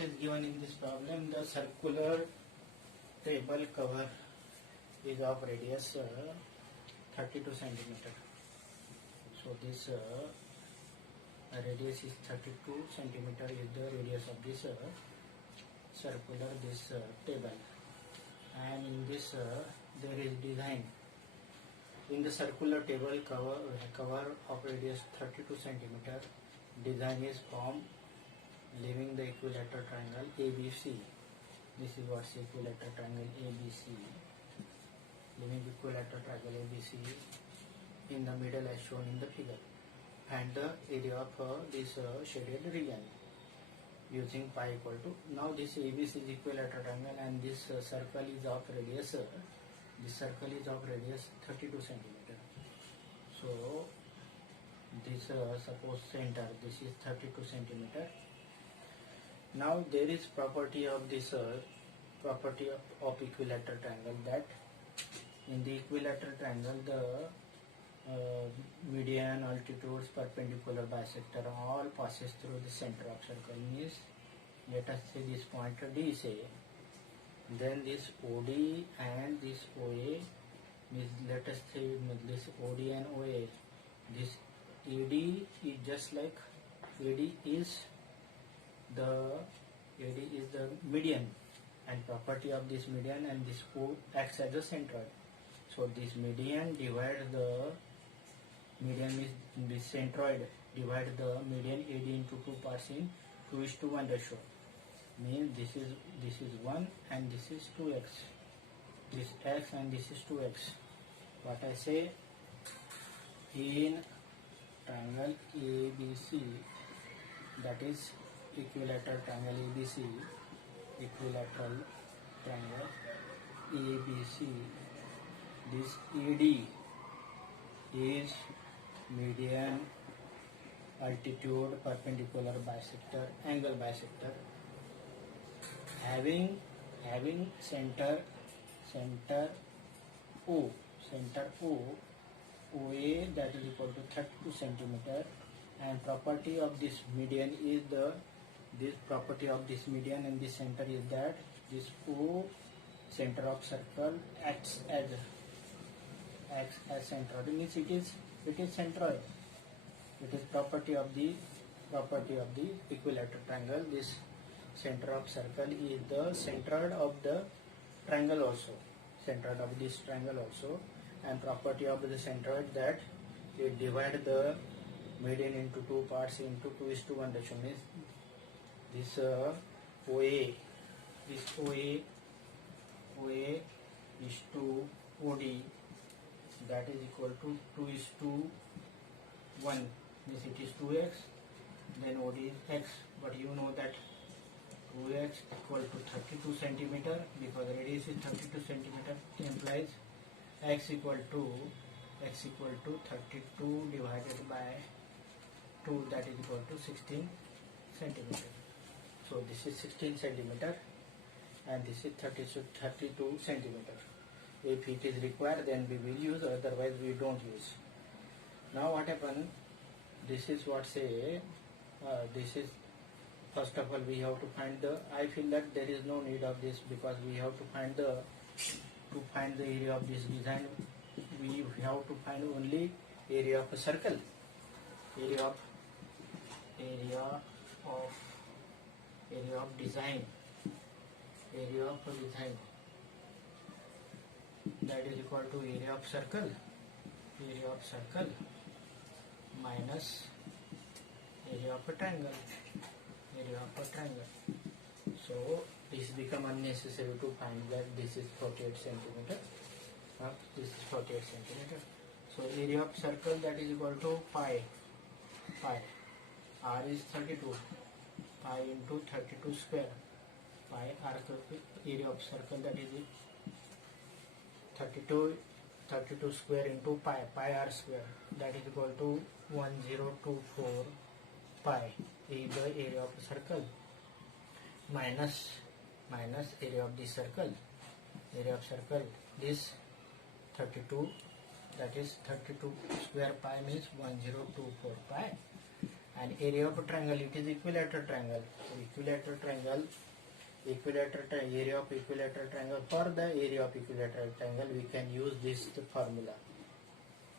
is given in this problem? The circular table cover is of radius 32 centimeter. So this radius is 32 centimeter is the radius of this circular table, and in this there is design. In the circular table cover of radius 32 centimeter, design is formed leaving the equilateral triangle ABC. This is what's equilateral triangle ABC. Leaving equilateral triangle ABC in the middle as shown in the figure, and the area of this shaded region using pi equal to. Now this ABC is equilateral triangle, and this circle is of radius. This circle is of radius 32 centimeter. So this suppose center. This is 32 centimeter. Now there is property of this of equilateral triangle, that in the equilateral triangle the median, altitudes, perpendicular, bisector all passes through the center of circle. Means let us say this point D say, then this OD and this OA, means let us say this OD and OA, this AD is just like AD is the median, and property of this median and this O acts as a centroid. So this median divide the median is this centroid divide the median AD into two parts in 2:1 ratio. Means this is 1 and this is 2x. This x and this is 2x. What I say, in triangle ABC, that is equilateral triangle ABC, equilateral triangle ABC, this AD is median, altitude, perpendicular, bisector, angle bisector, having center O, OA, that is equal to 32 centimeter, and property of this median is this property of this median and this center is that this O, center of circle, acts as centroid. Means it is centroid. It is property of the equilateral triangle. This center of circle is the centroid of the triangle also, centroid of this triangle also, and property of the centroid that it divide the median into two parts into 2:1 ratio. Means this OA is to OD, that is equal to 2:1. Means it is 2x, then OD is x, but you know that 2x equal to 32 centimeter, because radius is 32 centimeter, implies x equal to 32 divided by 2, that is equal to 16 centimeter. So this is 16 centimeter and this is 32 centimeter. If it is required, then we will use, otherwise we don't use. Now what happened, this is what say, this is, first of all we have to find I feel that there is no need of this, because we have to find the area of this design, we have to find only area of a circle, area of design, that is equal to area of circle minus area of a triangle. So this become unnecessary to find that this is 48 centimeter. This is 48 centimeter. So area of circle, that is equal to pi. R is 32. Pi into 32 square. Pi r area of circle, that is 32 square into pi r square, that is equal to 1024 pi is the area of a circle, minus area of this circle. Area of circle, this 32, that is 32 square pi means 1024 pi, And area of a triangle, it is equilateral triangle. So equilateral triangle, area of equilateral triangle. For the area of equilateral triangle, we can use this formula.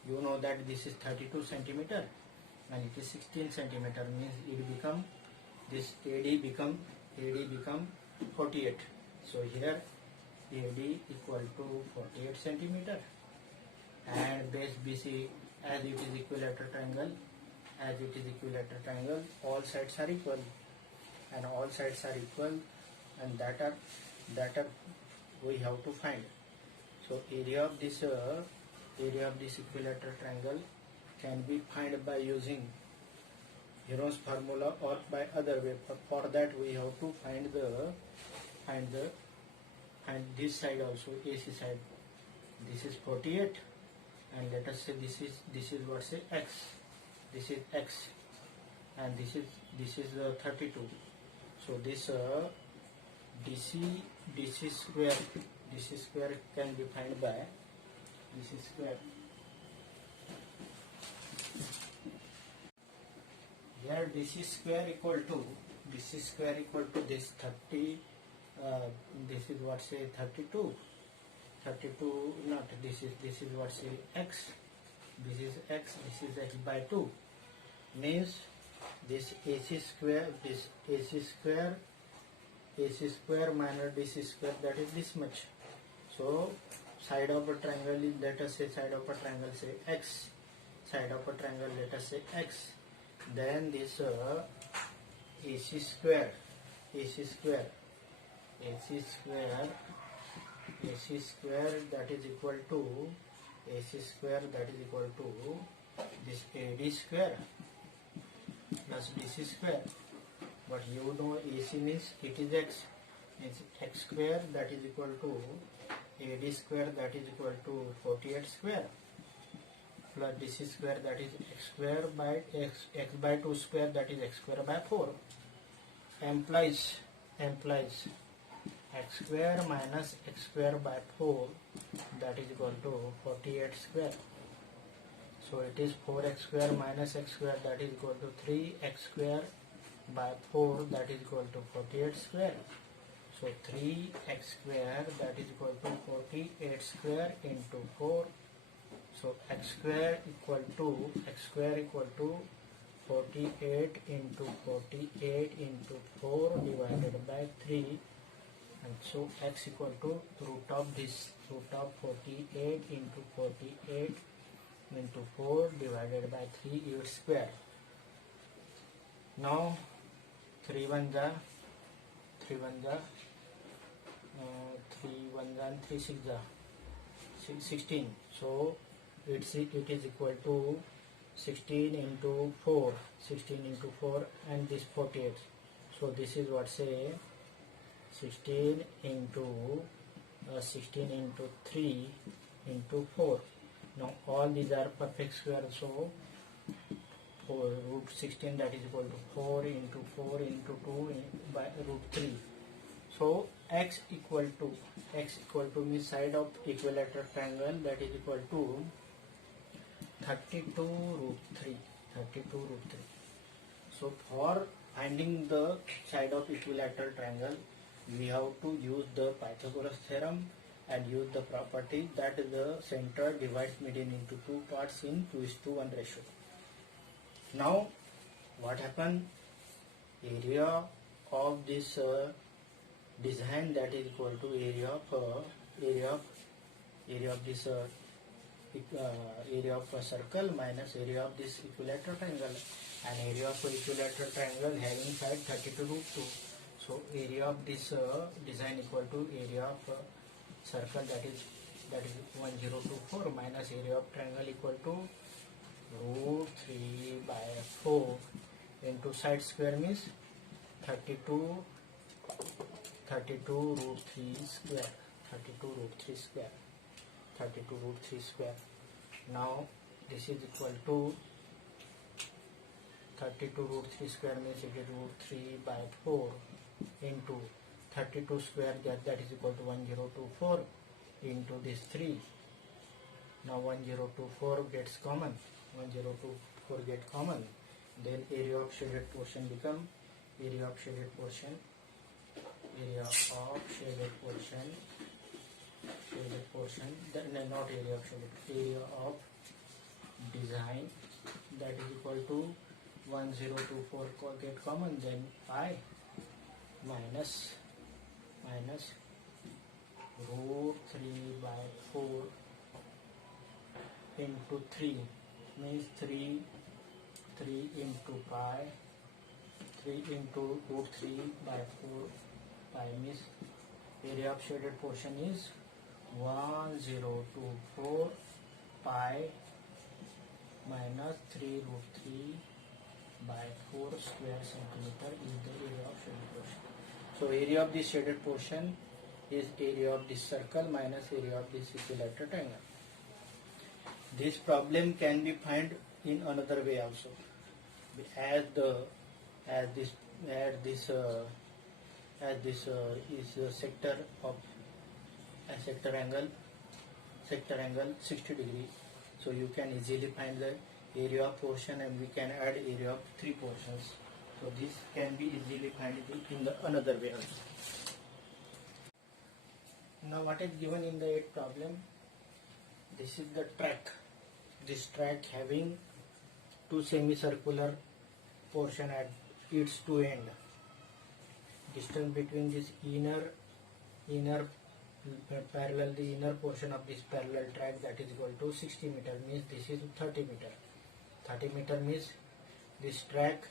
You know that this is 32 centimeter and it is 16 centimeter, means it become, this AD become 48. So here AD equal to 48 centimeter, and base BC, as it is equilateral triangle, all sides are equal, and that are we have to find. So area of this equilateral triangle can be found by using Heron's formula or by other way. For that we have to find this side also, AC side. This is 48, and let us say this is what, say x. This is x, and this is 32. So this DC square can be found by DC square. Here DC square equal to this 30. This is what, say 32. Not this is what, say x. This is x. This is x by 2. Means this AC square minus DC square, that is this much. So side of a triangle is, let us say side of a triangle, say x. Side of a triangle, let us say x. Then this AC square, that is equal to this AD square plus DC square. But you know AC means it is x, means x square, that is equal to AD square, that is equal to 48 square, plus DC square, that is x square by x by 2 square, that is x square by 4, implies x square minus x square by 4, that is equal to 48 square. So it is 4x square minus x square, that is equal to 3x square by 4, that is equal to 48 square. So 3x square, that is equal to 48 square into 4. So x square equal to 48 into 4 divided by 3, and so x equal to root of 48 into 48 into 4 divided by 3 8 square. Now 3 1 and 3 6 16. So it is equal to 16 into 4 and this 48. So this is what, say 16 into 3 into 4. Now all these are perfect square, so root 16, that is equal to 4 into 2 by root 3. So x equal to means side of equilateral triangle, that is equal to 32 root 3. So for finding the side of equilateral triangle, we have to use the Pythagoras theorem and use the property that the center divides median into two parts in 2:1 ratio. Now what happened? Area of this design, that is equal to area of a circle minus area of this equilateral triangle, and area of equilateral triangle having side 32 root 2. So area of this design equal to area of circle, that is 1024 minus area of triangle equal to root 3 by 4 into side square means 32 root 3 square. Now this is equal to 32 root 3 square means it is root 3 by 4 into 32 square, that is equal to 1024 into this 3. Now 1024 gets common. Then area of shaded portion become area of shaded portion, area of shaded portion, then not area of shaded, area of design, that is equal to 1024 get common, then pi minus root 3 by 4 into 3 means 3 into pi, 3 into root 3 by 4 pi means area of shaded portion is 1024 pi minus 3 root 3 by 4 square centimeter is the area of shaded portion. So area of this shaded portion is area of this circle minus area of this equilateral triangle. This problem can be found in another way also. As this is a sector of a sector angle 60 degree. So you can easily find the area of portion, and we can add area of three portions. So this can be easily found in the another way also. Now what is given in the 8th problem? This is the track. This track having two semicircular portion at its two end. Distance between this inner parallel, the inner portion of this parallel track, that is equal to 60 meter, means this is 30 meter. 30 meter means this track,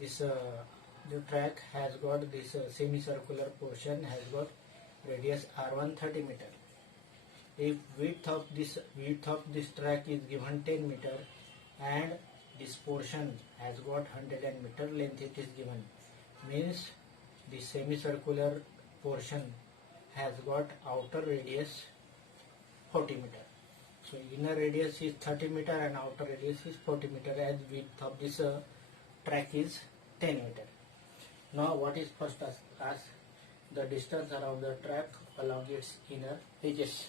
the track has got this semicircular portion has got radius r1 30 meter. If width of this track is given 10 meter and this portion has got 100 meter length, it is given, means the semicircular portion has got outer radius 40 meter. So inner radius is 30 meter and outer radius is 40 meter, as width of this track is 10 meter. Now what is first asked? The distance around the track along its inner edges.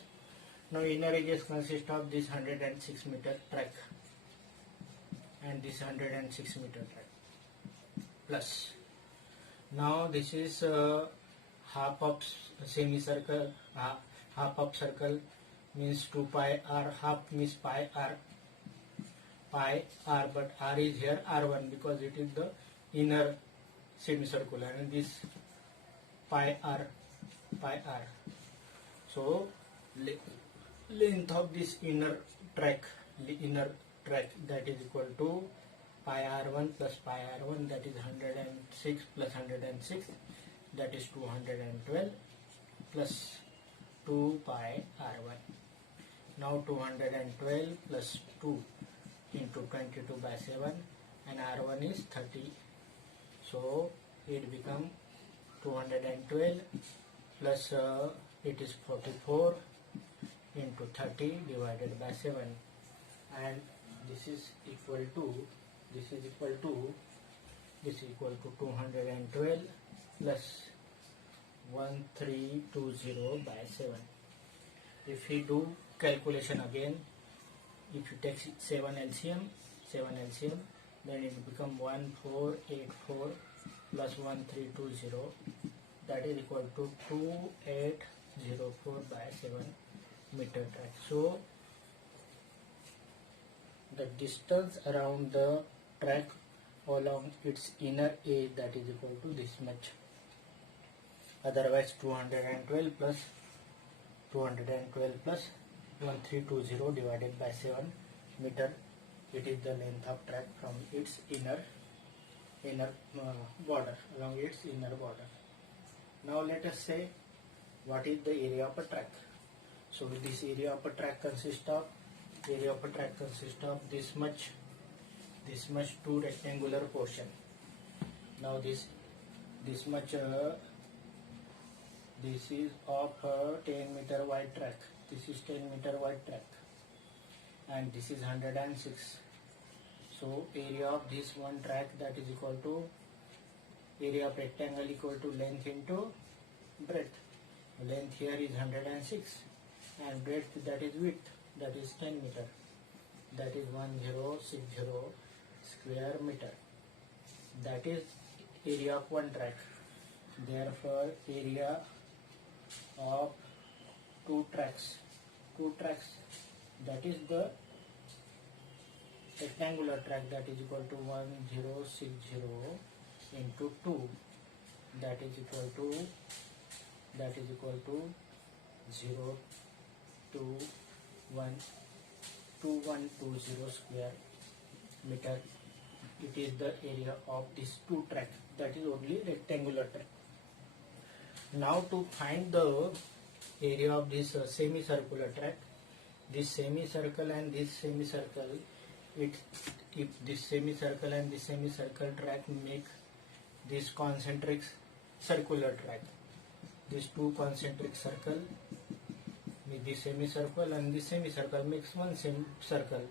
Now inner edges consist of this 106 meter track and this 106 meter track plus. Now this is half of semicircle, half of circle means 2 pi r, half means pi r, but r is here r1 because it is the inner semicircular, and this pi r. So length of this inner track that is equal to pi r1 plus pi r1, that is 106 plus 106, that is 212 plus 2 pi r1. Now 212 plus 2 into 22 by 7, and r1 is 30. So it becomes 212 plus it is 44 into 30 divided by 7, and this is equal to 212 plus 1320 by 7. If we do calculation again, if you take 7 LCM, then it becomes 1484 plus 1320, that is equal to 2804 by 7 meter track. So the distance around the track along its inner edge, that is equal to this much. Otherwise 212 plus 1320 divided by 7 meter, it is the length of track from its inner border, along its inner border. Now let us say what is the area of a track. So this area of a track consists of this much two rectangular portion. Now this much this is of a 10 meter wide track. This is 10 meter wide track, and this is 106. So area of this one track, that is equal to area of rectangle equal to length into breadth. Length here is 106 and breadth, that is width, that is 10 meter, that is 1060 square meter. That is area of one track. Therefore, area of two tracks, that is the rectangular track, that is equal to 1060 into 2, that is equal to 0 to 1 2120 square meter. It is the area of this two track, that is only rectangular track. Now to find the area of this semicircular track, this semicircle and this semicircle, if this semicircle and this semicircle track make this concentric circular track, these two concentric circle with this semicircle and this semicircle makes one same circle.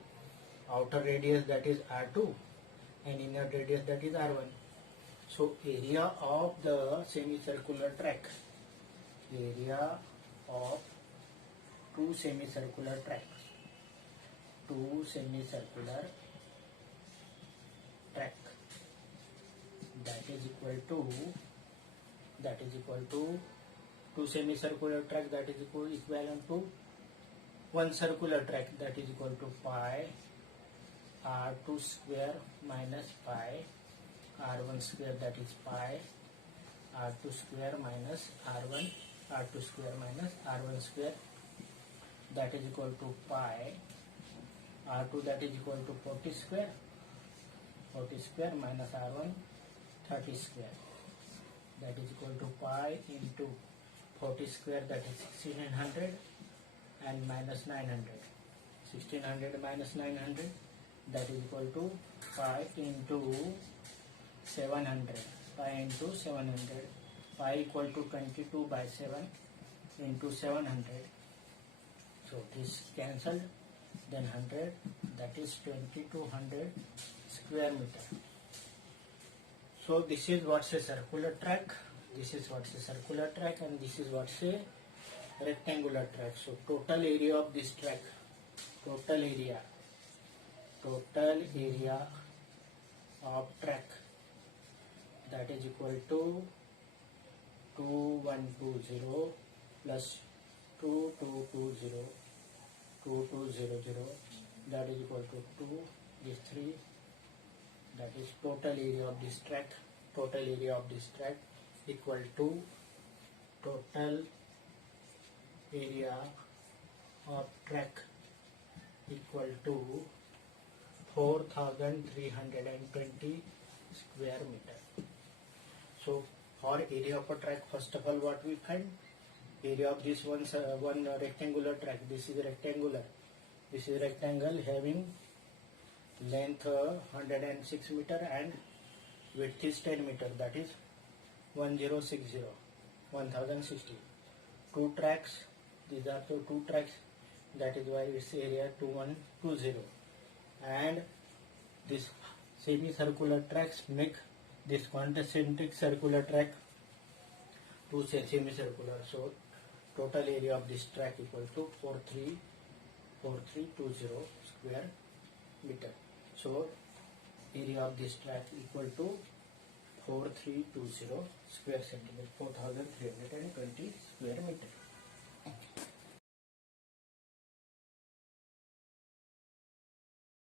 Outer radius, that is R2, and inner radius, that is R1. So area of the semicircular track, area of two semicircular tracks, that is equal to two semicircular track, that is equivalent to one circular track, that is equal to pi R2 square minus pi R1 square, that is pi R2 square minus R2 square minus R1 square, that is equal to pi R2, that is equal to 40 square minus R1 30 square, that is equal to pi into 40 square, that is 1600, and minus 900. 1600 minus 900, that is equal to pi into 700. Pi equal to 22 by 7 into 700. So this cancelled, then 100, that is 2200 square meter. So this is what's a circular track, and this is what's a rectangular track. So total area of this track, total area of track, that is equal to 2120 plus 2200, that is equal to 2, this 3, that is total area of this track. Total area of this track equal to total area of track equal to 4320 square meter. So for area of a track, first of all, what we find? Area of this one rectangular track. This is rectangular. This is rectangle having length 106 meter and width is 10 meter. That is 1060. Two tracks. These are the two tracks. That is why its area 2120. And this semicircular tracks make this concentric circular track to semicircular. So total area of this track equal to 4320 square meter. So area of this track equal to 4320 square centimeter, 4320 square meter.